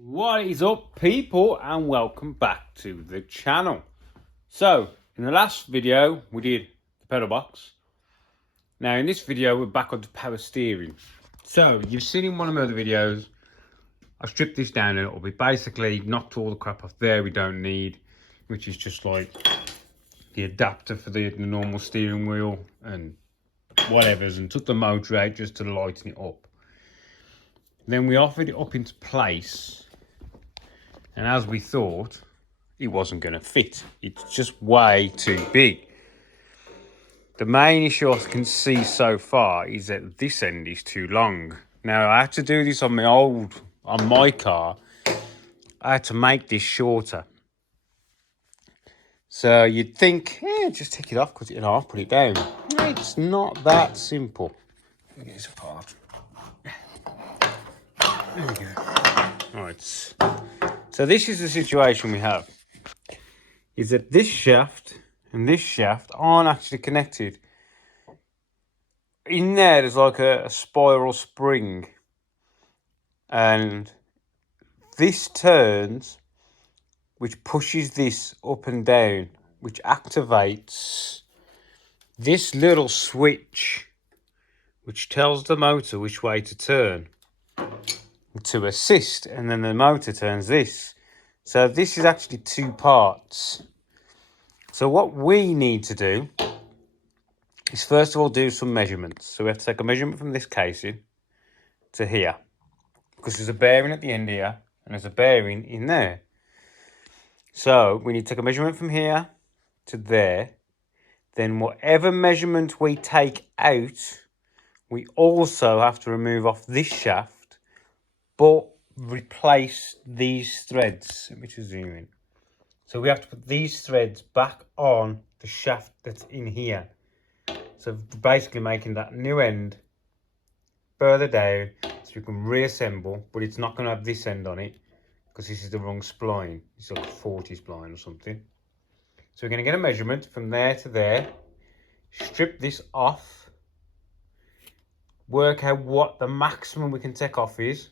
What is up, people, and welcome back to the channel. So in the last video we did the pedal box. Now in this video we're back on the power steering. So you've seen in one of my other videos I've stripped this down a little bit, basically knocked all the crap off there we don't need, which is just like the adapter for the normal steering wheel and whatever's, and took the motor out just to lighten it up. Then we offered it up into place, and as we thought, it wasn't going to fit. It's just way too big. The main issue I can see so far is that this end is too long. Now I had to do this on my car. I had to make this shorter. So you'd think, just take it off, cut it in half, put it down. It's not that simple. Let me get this apart. There we go. Right. So this is the situation we have. Is that this shaft and this shaft aren't actually connected. In there's like a spiral spring, and this turns, which pushes this up and down, which activates this little switch, which tells the motor which way to turn to assist, and then the motor turns this. So this is actually two parts. So what we need to do is first of all do some measurements. So we have to take a measurement from this casing to here, because there's a bearing at the end here and there's a bearing in there. So we need to take a measurement from here to there. Then whatever measurement we take out, we also have to remove off this shaft, but replace these threads. Let me just zoom in. So we have to put these threads back on the shaft that's in here. So basically making that new end further down so we can reassemble, but it's not going to have this end on it because this is the wrong spline. It's like a 40 spline or something. So we're going to get a measurement from there to there, strip this off, work out what the maximum we can take off is.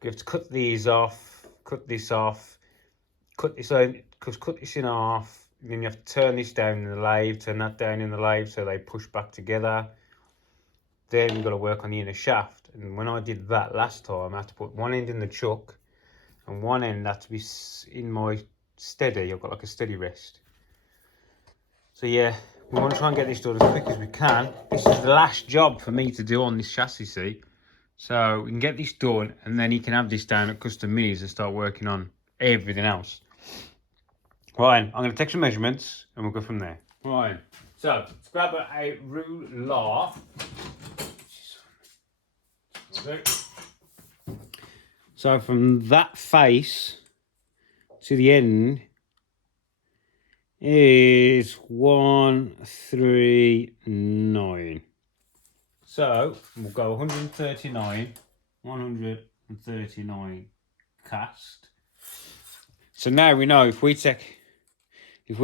We have to cut these off, cut this off, cut this in half. And then you have to turn this down in the lathe, turn that down in the lathe so they push back together. Then we've got to work on the inner shaft. And when I did that last time, I had to put one end in the chuck and one end had to be in my steady. I've got like a steady rest. So yeah, we want to try and get this done as quick as we can. This is the last job for me to do on this chassis, see? So we can get this done and then you can have this down at Custom Minis and start working on everything else. Right, I'm going to take some measurements and we'll go from there. Right, so let's grab a ruler. So from that face to the end is 139. So we'll go 139 cast. So now we know if we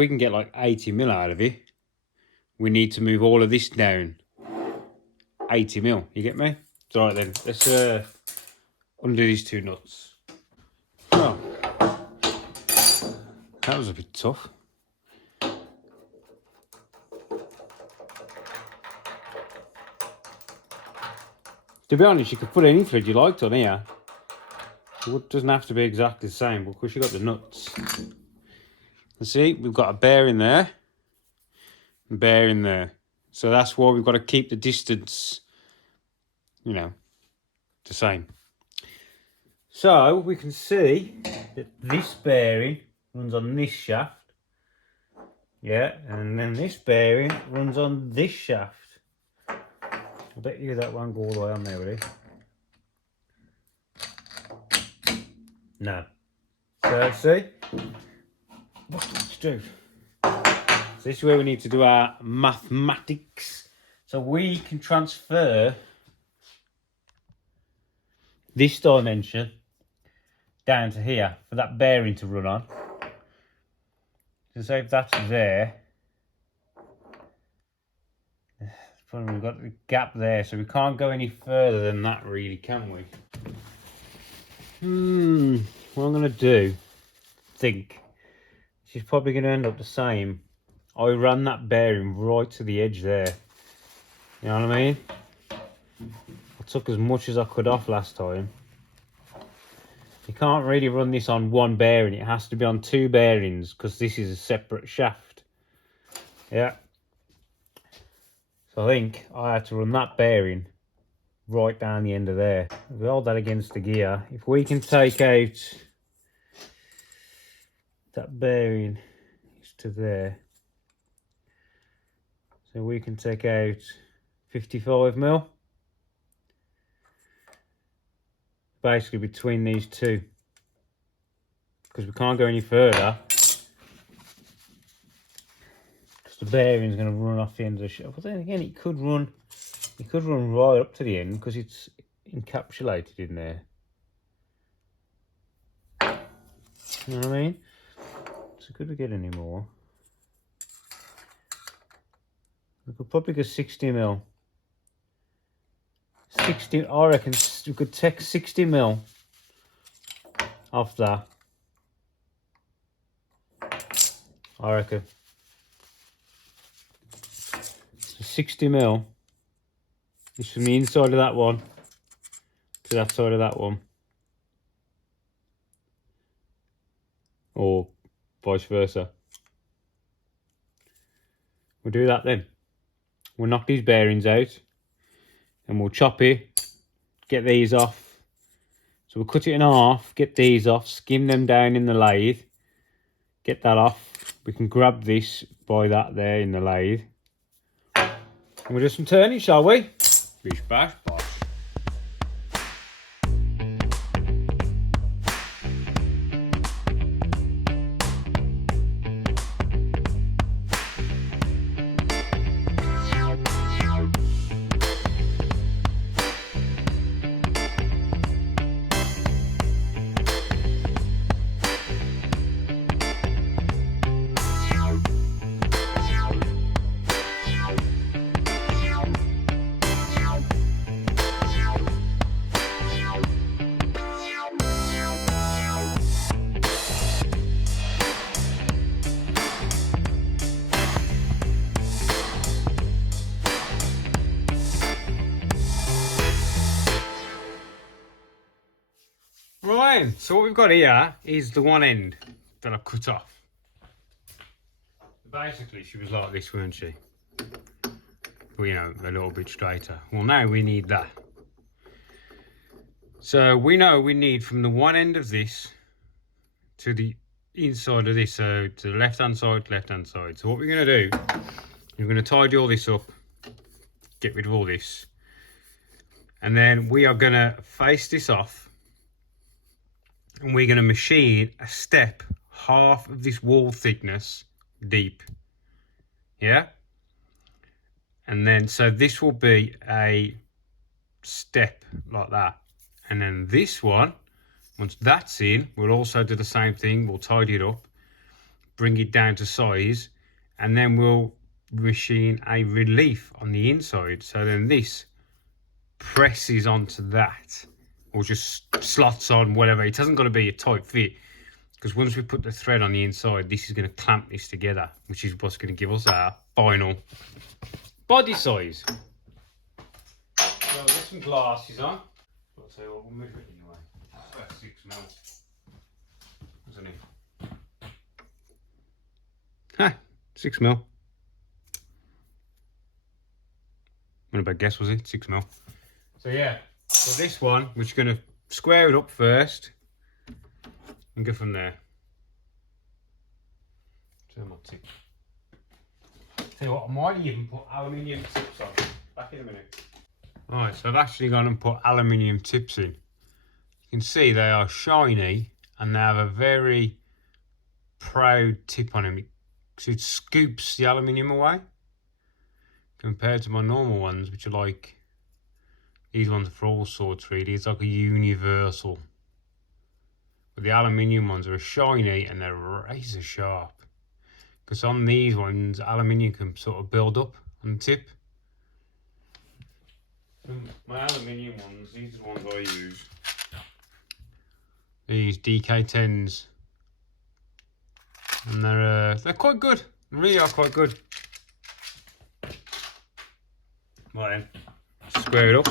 can get like 80 mil out of it, we need to move all of this down 80 mil. You get me? It's all right then. Let's undo these two nuts. Oh, that was a bit tough. To be honest, you could put any thread you liked on here. It doesn't have to be exactly the same, but of course you got the nuts. And see, we've got a bearing there, and bearing there. So that's why we've got to keep the distance, the same. So we can see that this bearing runs on this shaft. Yeah, and then this bearing runs on this shaft. I bet you that won't go all the way on there, will it? No. So see? Let's do. So this is where we need to do our mathematics. So we can transfer this dimension down to here for that bearing to run on. So say if that's there, we've got the gap there, so we can't go any further than that really, can we? What I'm going to do, think, she's probably going to end up the same. I ran that bearing right to the edge there. You know what I mean? I took as much as I could off last time. You can't really run this on one bearing. It has to be on two bearings because this is a separate shaft. Yeah. So I think I had to run that bearing right down the end of there. We hold that against the gear. If we can take out that bearing to there, so we can take out 55mm, basically between these two, because we can't go any further because the bearing's going to run off the end of the shaft. But then again, it could run right up to the end because it's encapsulated in there. You know what I mean? So could we get any more? We could probably go 60mm. 60, I reckon we could take 60mm off that. I reckon. So 60mm is from the inside of that one to that side of that one. Or vice versa. We'll do that then. We'll knock these bearings out and we'll chop it, get these off. So we'll cut it in half, get these off, skim them down in the lathe, get that off. We can grab this by that there in the lathe. And we'll do some turning, shall we? Bish bash bosh. Right, so what we've got here is the one end that I cut off. Basically, she was like this, weren't she? But, you know, a little bit straighter. Well, now we need that. So we know we need from the one end of this to the inside of this, so to the left-hand side, left-hand side. So what we're going to do, we're going to tidy all this up, get rid of all this, and then we are going to face this off. And we're going to machine a step half of this wall thickness deep. Yeah? And then, so this will be a step like that. And then this one, once that's in, we'll also do the same thing. We'll tidy it up, bring it down to size, and then we'll machine a relief on the inside. So then this presses onto that. Or just slots on, whatever. It hasn't got to be a tight fit, because once we put the thread on the inside, this is going to clamp this together, which is what's going to give us our final body size. So we'll get some glasses on. I'll tell you what, we'll measure it anyway. It's about 6mm, isn't it? Ha, 6mm. What about guess, was it? 6mm. So yeah. So this one, we're just going to square it up first and go from there. Turn my tip. Tell you what, I might even put aluminium tips on. Back in a minute. Right, so I've actually gone and put aluminium tips in. You can see they are shiny and they have a very proud tip on them. So it scoops the aluminium away compared to my normal ones, which are like, these ones are for all sorts really. It's like a universal. But the aluminium ones are shiny and they're razor sharp. Because on these ones, aluminium can sort of build up on the tip. My aluminium ones, these are the ones I use. These DK10s, and they're quite good. They really are quite good. Right then, square it up.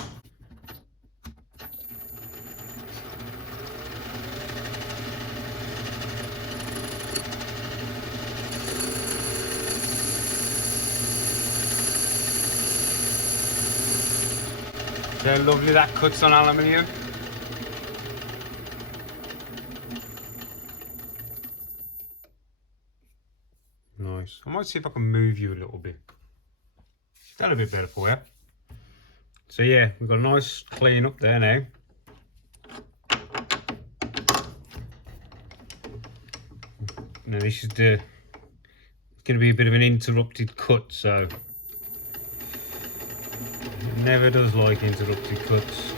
See how lovely that cuts on aluminium. Nice. I might see if I can move you a little bit. That'll be better for you. So yeah, we've got a nice clean up there now. Now this is it's going to be a bit of an interrupted cut, so it never does like interrupted cuts.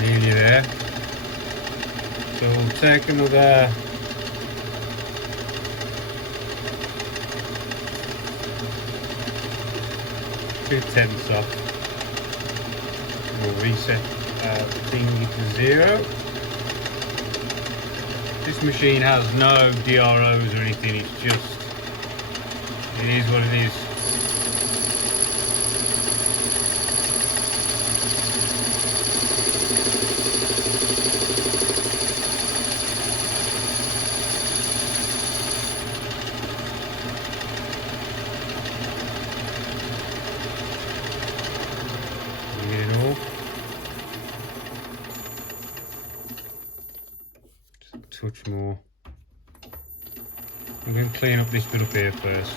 Nearly there. So we'll take another 2/10 off. We'll reset thingy to 0. This machine has no DROs or anything, it is what it is. Touch more. I'm going to clean up this bit up here first.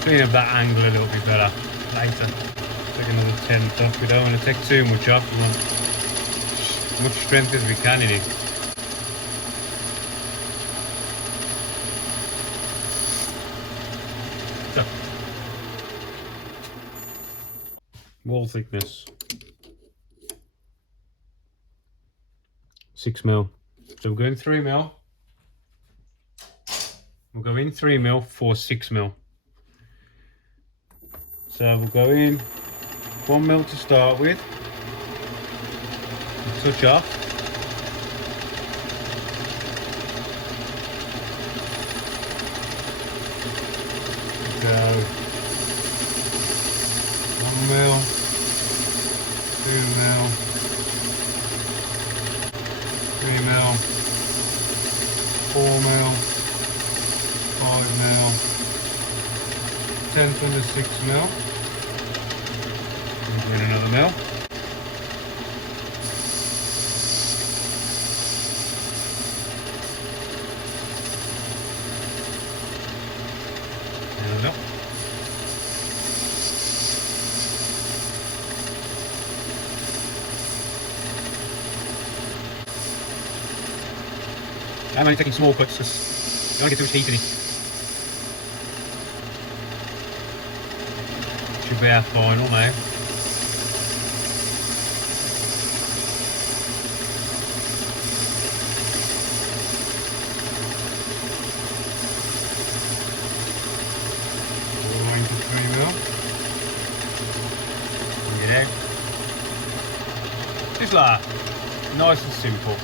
Clean up that angle a little bit better later. Take another 10th off. We don't want to take too much off. We want as much strength as we can in it. So, wall thickness 6mm. So we're going 3mm. We'll go in 3mm for 6mm. So we'll go in 1mm to start with, touch off, go 1mm, 2mm, 3mm, 4mm, 5mm, 10th under 6mm. In another mil. Another mil. I'm only taking small cuts because you don't get too much heat in it. Should be our final now. Just like that. Nice and simple.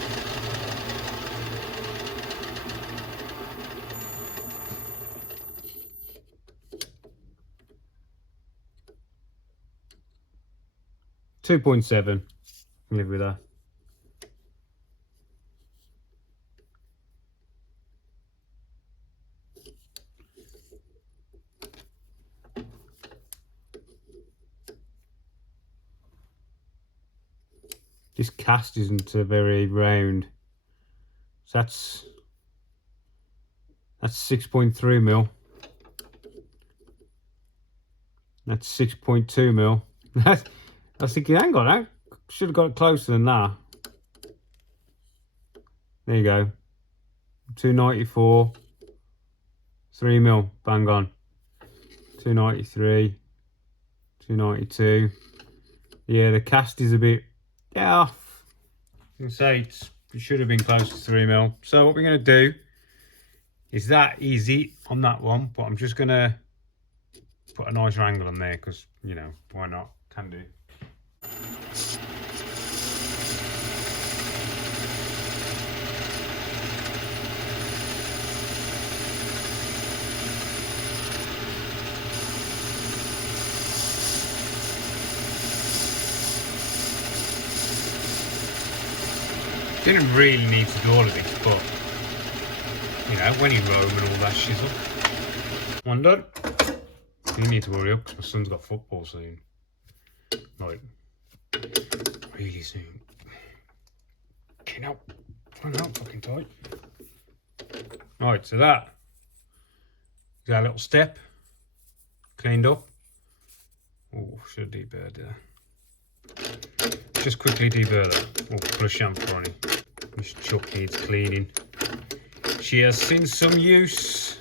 .7. Live with that. this cast isn't very round. So that's 6.3 mil. That's 6.2 mil. I was thinking, hang on, I should have got it closer than that. There you go. 294, 3 mil, bang on. 293, 292. Yeah, the cast is a bit off. I can say it should have been close to 3 mil. So what we're going to do is that easy on that one, but I'm just going to put a nicer angle on there because, you know, why not? Can do. Didn't really need to do all of this, but you know, when in Rome and all that shizzle. One done. You need to hurry up because my son's got football soon. Like, really soon. Get out. Find out fucking tight. Alright, so that is our little step. Cleaned up. Oh, should deburr there. Just quickly deburr that. We'll put a shampoo on it. This chuck needs cleaning. She has seen some use.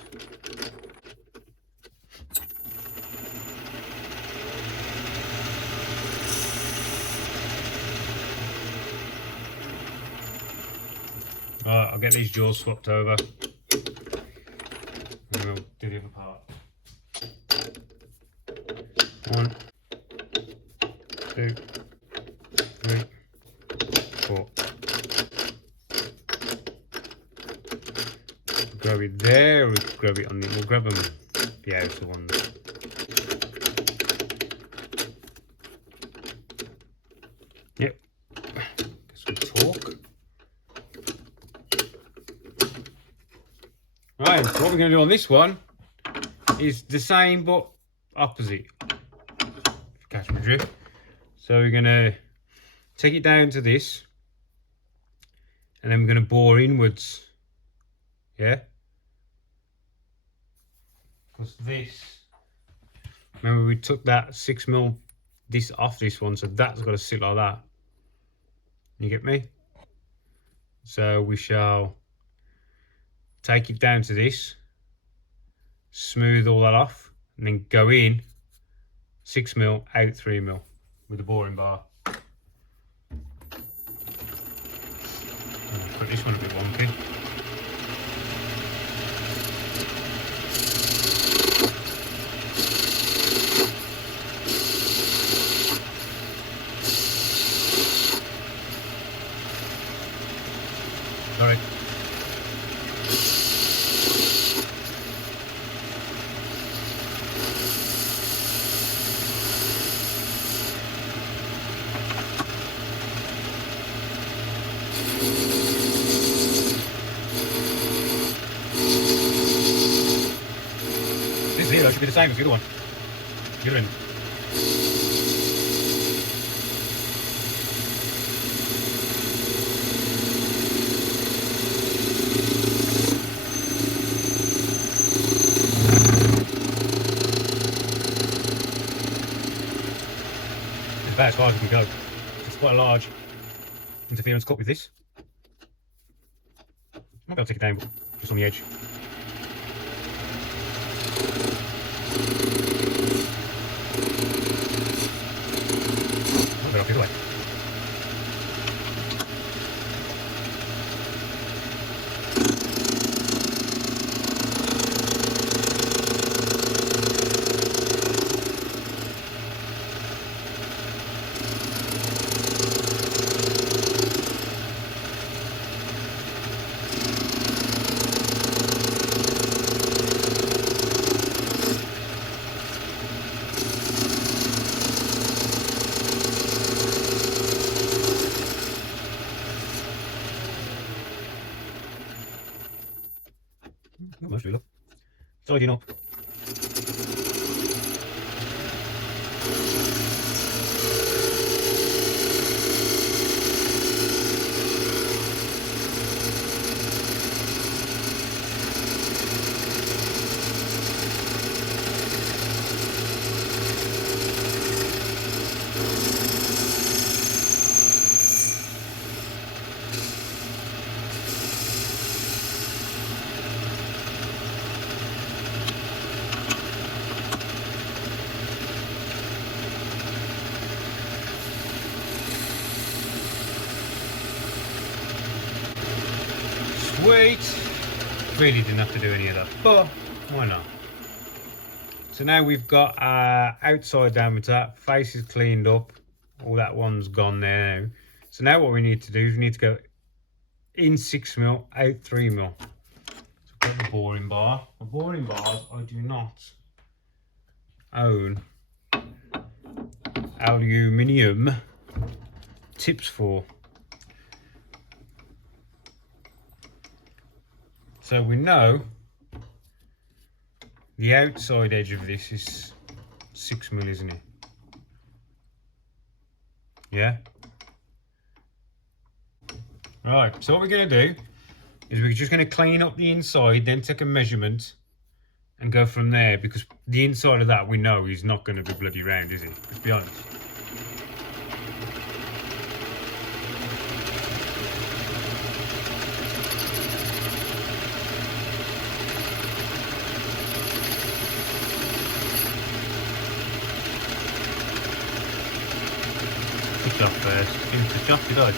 Alright, I'll get these jaws swapped over. And we'll do the other part. 1, 2, 3, 4. Grab it there, or grab it on the, we'll grab them the outer ones. Yep. Guess we'll talk. Right, so what we're going to do on this one is the same but opposite. If you catch my drift. So we're going to take it down to this, and then we're going to bore inwards. Yeah? Because this, remember we took that 6 mil this off this one, so that's got to sit like that. You get me? So we shall take it down to this, smooth all that off, and then go in 6 mil, out 3 mil with the boring bar. I'll put this one a bit wonky. Sorry. This zero should be the same as the other one. The other end. It's about as far as we can go. It's quite a large interference cut with this. Might be able to take it down, but just on the edge. Might be off the other way. Not much, really. Tidying up. Sweet. Really didn't have to do any of that, but why not? So now we've got our outside diameter, face is cleaned up, all that one's gone there now. So now what we need to do is we need to go in 6mm, out 3mm. So I've got the boring bar. The boring bars I do not own aluminium tips for. So we know the outside edge of this is 6mm, isn't it? Yeah? Right, so what we're going to do is we're just going to clean up the inside, then take a measurement and go from there, because the inside of that we know is not going to be bloody round, is it? Let's be honest. Switch off first. Didn't switch off, did I?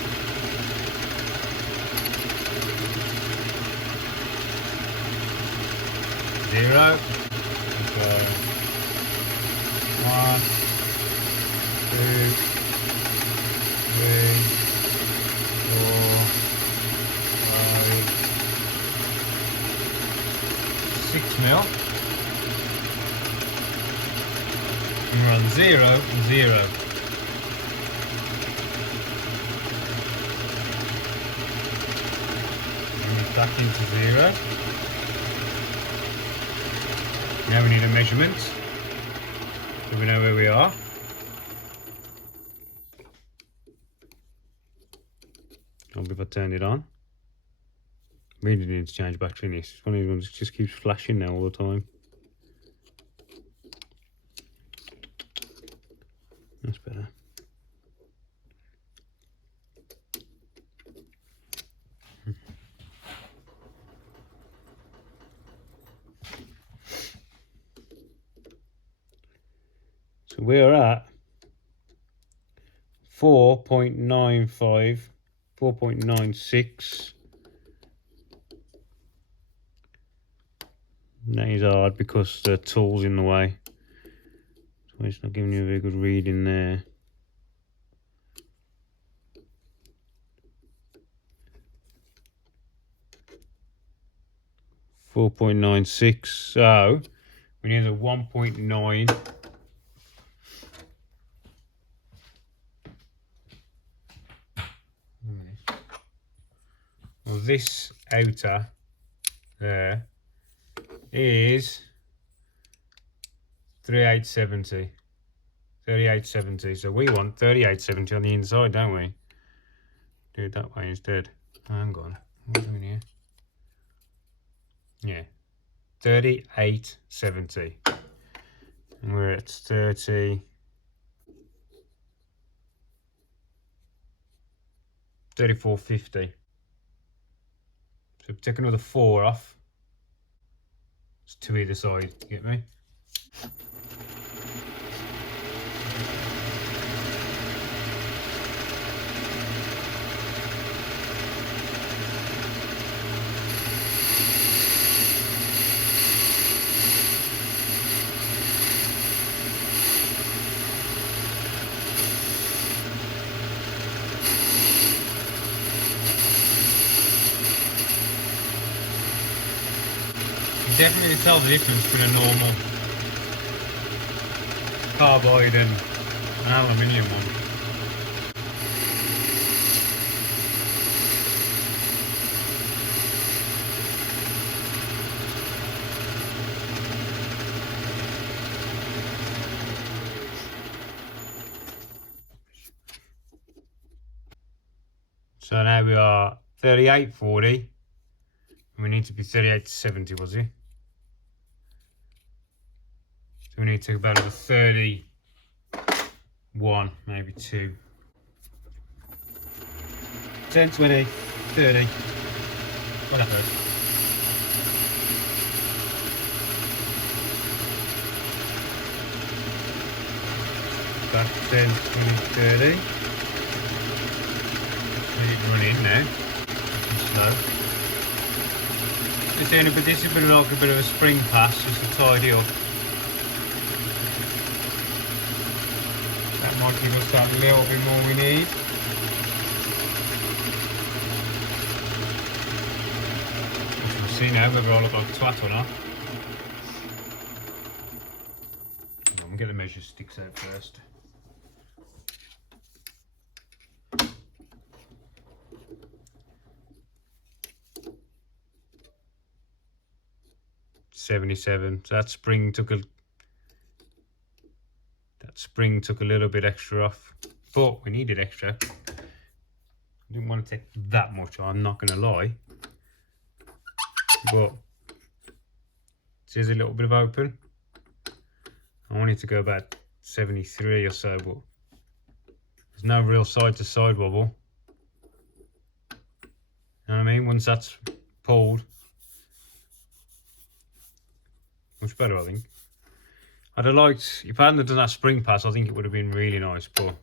Zero. So 1, 2, 3, 4, 5, 6mm. And we're on 0 and 0. Back into 0. Now we need a measurement so we know where we are. I'll be if I turn it on. Really need to change battery in this. It's one of these ones that just keeps flashing now all the time. That's better. So we are at 4.95, 4.96. That is hard because the tool's in the way. So it's not giving you a very good reading there. .96. So we need a 1.9. Well, this outer there is 3870. 3870. So we want 3870 on the inside, don't we? Do it that way instead. Hang on. What are we doing here? Yeah. 3870. And we're at 3450. So take another 4 off. It's 2 either side, you get me? Definitely tell the difference between a normal carbide and an aluminium one. So now we are 3840. We need to be 3870, was it? So we need to take about a 31, maybe 2. 10, 20, 30. Whatever. Back 10, 20, 30. Let it run in now. Slow. We're doing but this has been like a bit of a spring pass just to tidy up. That might give us that little bit more we need. We'll see now whether I look like a twat or not. I'm gonna get the measure sticks out first. $77. So that spring took a little bit extra off, but we needed extra. I didn't want to take that much, I'm not gonna lie. But there's a little bit of open. I wanted to go about 73 or so, but there's no real side to side wobble. You know what I mean? Once that's pulled, much better, I think. I'd have liked, if I hadn't done that spring pass, I think it would have been really nice, but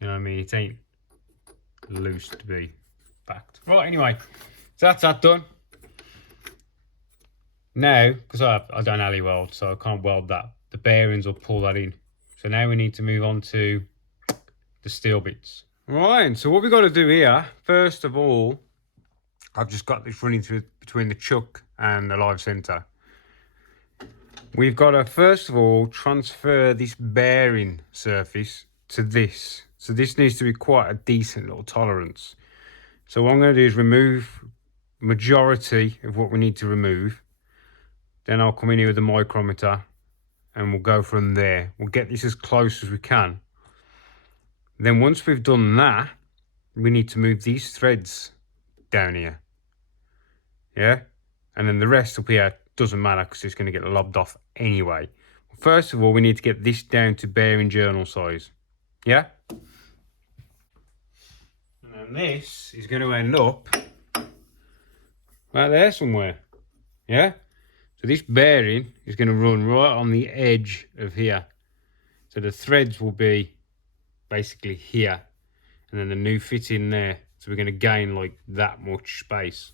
you know what I mean? It ain't loose to be backed. Right, anyway, so that's that done. Now, because I don't alley weld, so I can't weld that, the bearings will pull that in. So now we need to move on to the steel bits. Right, so what we've got to do here, first of all, I've just got this running through between the chuck and the live center. We've got to, first of all, transfer this bearing surface to this. So this needs to be quite a decent little tolerance. So what I'm going to do is remove majority of what we need to remove. Then I'll come in here with the micrometer and we'll go from there. We'll get this as close as we can. Then once we've done that, we need to move these threads down here. Yeah? And then the rest up here doesn't matter because it's going to get lobbed off anyway. First of all, we need to get this down to bearing journal size. Yeah? And then this is going to end up right there somewhere. Yeah? So this bearing is going to run right on the edge of here. So the threads will be basically here. And then the new fit in there. So we're going to gain like that much space.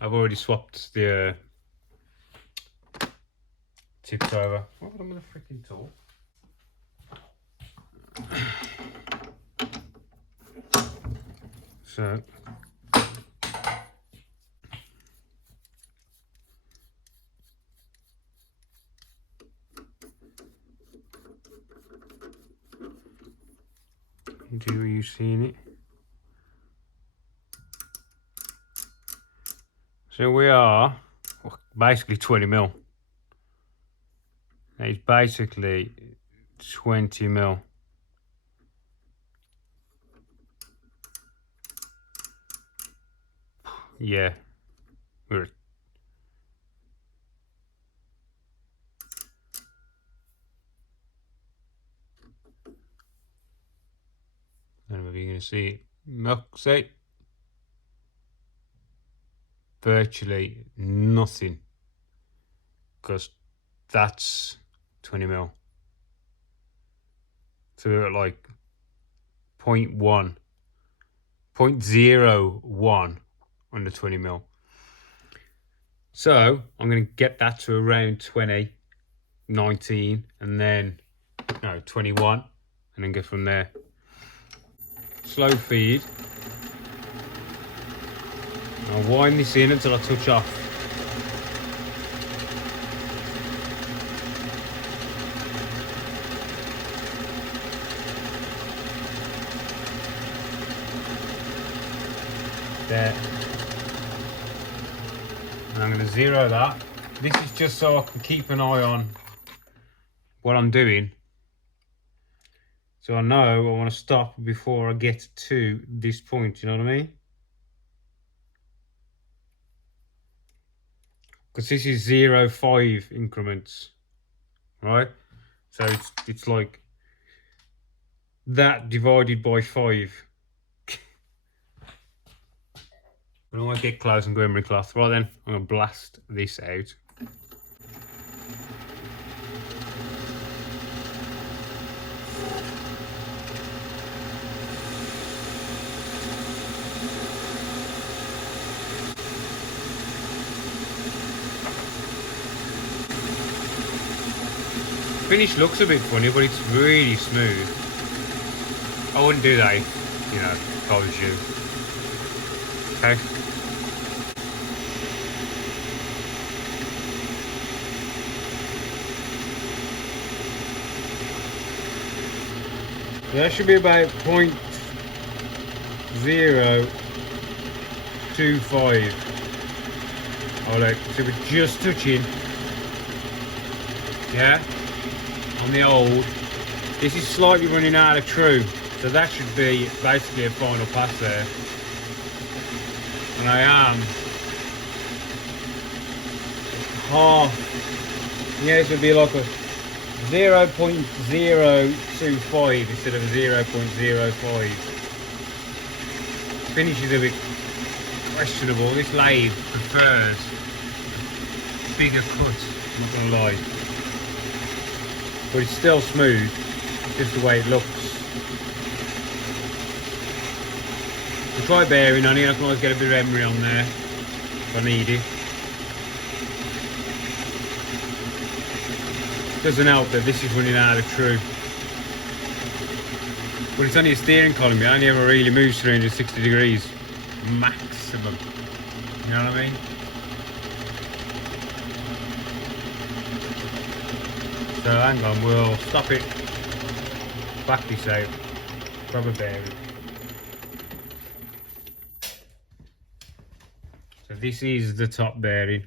I've already swapped the tips over. What have I done with the freaking tool? So are you seeing it? So we are basically 20 mil. It's basically 20 mil. Yeah, we're I don't know if you're going to see it. Look, see? Virtually nothing. Because that's 20 mil. So we're at like 0.1. 0.01 under 20 mil. So I'm going to get that to around 20, 19, and then, no, 21, and then go from there. Slow feed. I'll wind this in until I touch off. There. And I'm going to zero that. This is just so I can keep an eye on what I'm doing. So I know I want to stop before I get to this point, you know what I mean? Because this is 0.5 increments, right? So it's like that divided by 5. But I want to get close and go emery cloth. Right then, I'm going to blast this out. finish looks a bit funny, but it's really smooth. I wouldn't do that if, you know, if I was you. Okay. That should be about 0.025. Oh look, so we're just touching. Yeah, on the old. This is slightly running out of true, so that should be basically a final pass there. And I am half. Yeah, this would be like a 0.025 instead of 0.05. Finish is a bit questionable. This lathe prefers bigger cuts, I'm not gonna lie. But it's still smooth, just the way it looks. We'll try bearing on it. I can always get a bit of emery on there if I need it. Doesn't help that this is running out of true. But it's only a steering column, it only ever really moves 360 degrees. Maximum. You know what I mean? So hang on, we'll stop it. Back this out. Grab a bearing. So this is the top bearing.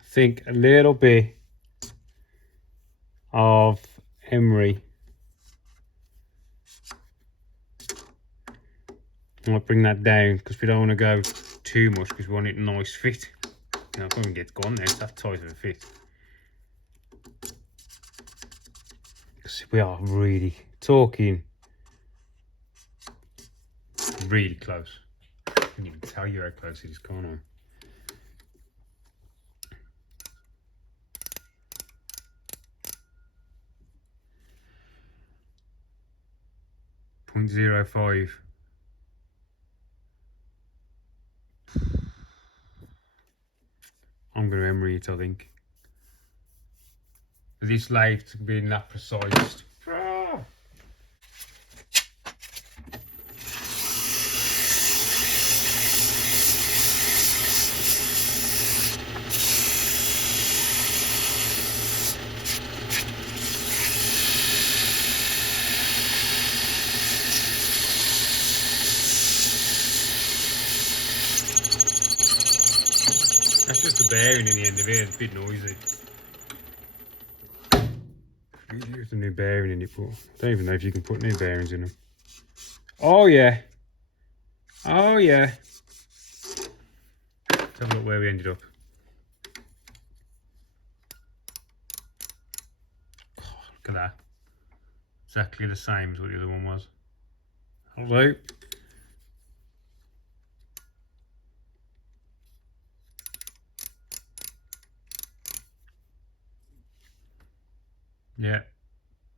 I think a little bit of emery. I might bring that down because we don't want to go too much because we want it a nice fit. You know, I can't even get gone there, it's that tight of a fit. Because we are really talking really close. I can't even tell you how close it is, can't I? 0.05. I'm going to emery it, I think. This lathe to be that precise. That's just the bearing in the end of it, it's a bit noisy. There's a new bearing in it, but I don't even know if you can put new bearings in them. Oh yeah. Oh yeah. Let's have a look where we ended up. Oh, look at that. Exactly the same as what the other one was. Hello. Yeah,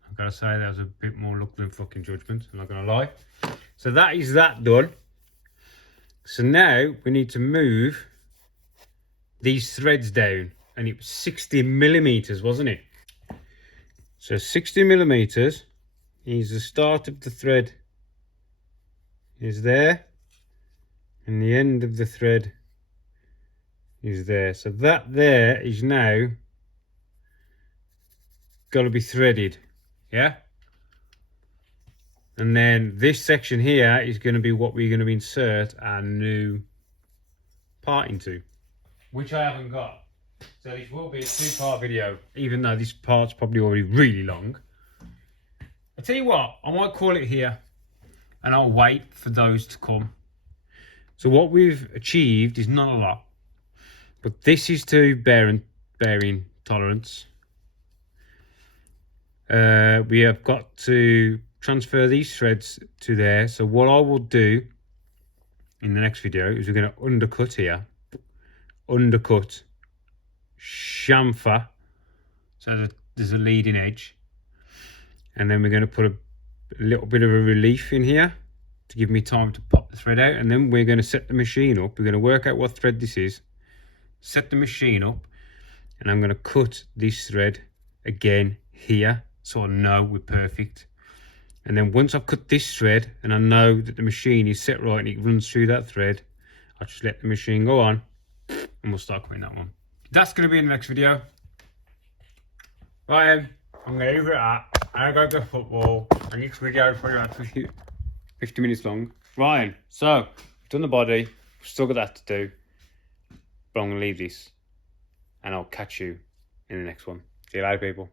I've got to say that was a bit more luck than fucking judgment, I'm not going to lie. So that is that done. So now we need to move these threads down, and it was 60 millimeters, wasn't it? So 60 millimeters is the start of the thread is there, and the end of the thread is there. So that there is now got to be threaded, yeah? And then this section here is going to be what we're going to insert our new part into, which I haven't got. So this will be a two-part video, even though this part's probably already really long. I'll tell you what, I might call it here and I'll wait for those to come. So what we've achieved is not a lot, but this is to bearing tolerance. We have got to transfer these threads to there. So what I will do in the next video is we're going to undercut here, undercut, chamfer, so that there's a leading edge, and then we're going to put a little bit of a relief in here to give me time to pop the thread out, and then we're going to set the machine up. We're going to work out what thread this is, set the machine up, and I'm going to cut this thread again here so I know we're perfect. And then once I've cut this thread and I know that the machine is set right and it runs through that thread, I'll just let the machine go on and we'll start cutting that one. That's going to be in the next video. Right, I'm going to leave it at that. I go to football. The next video is probably about 50 minutes long. Ryan, so we've done the body, we've still got that to do, but I'm going to leave this and I'll catch you in the next one. See you later, people.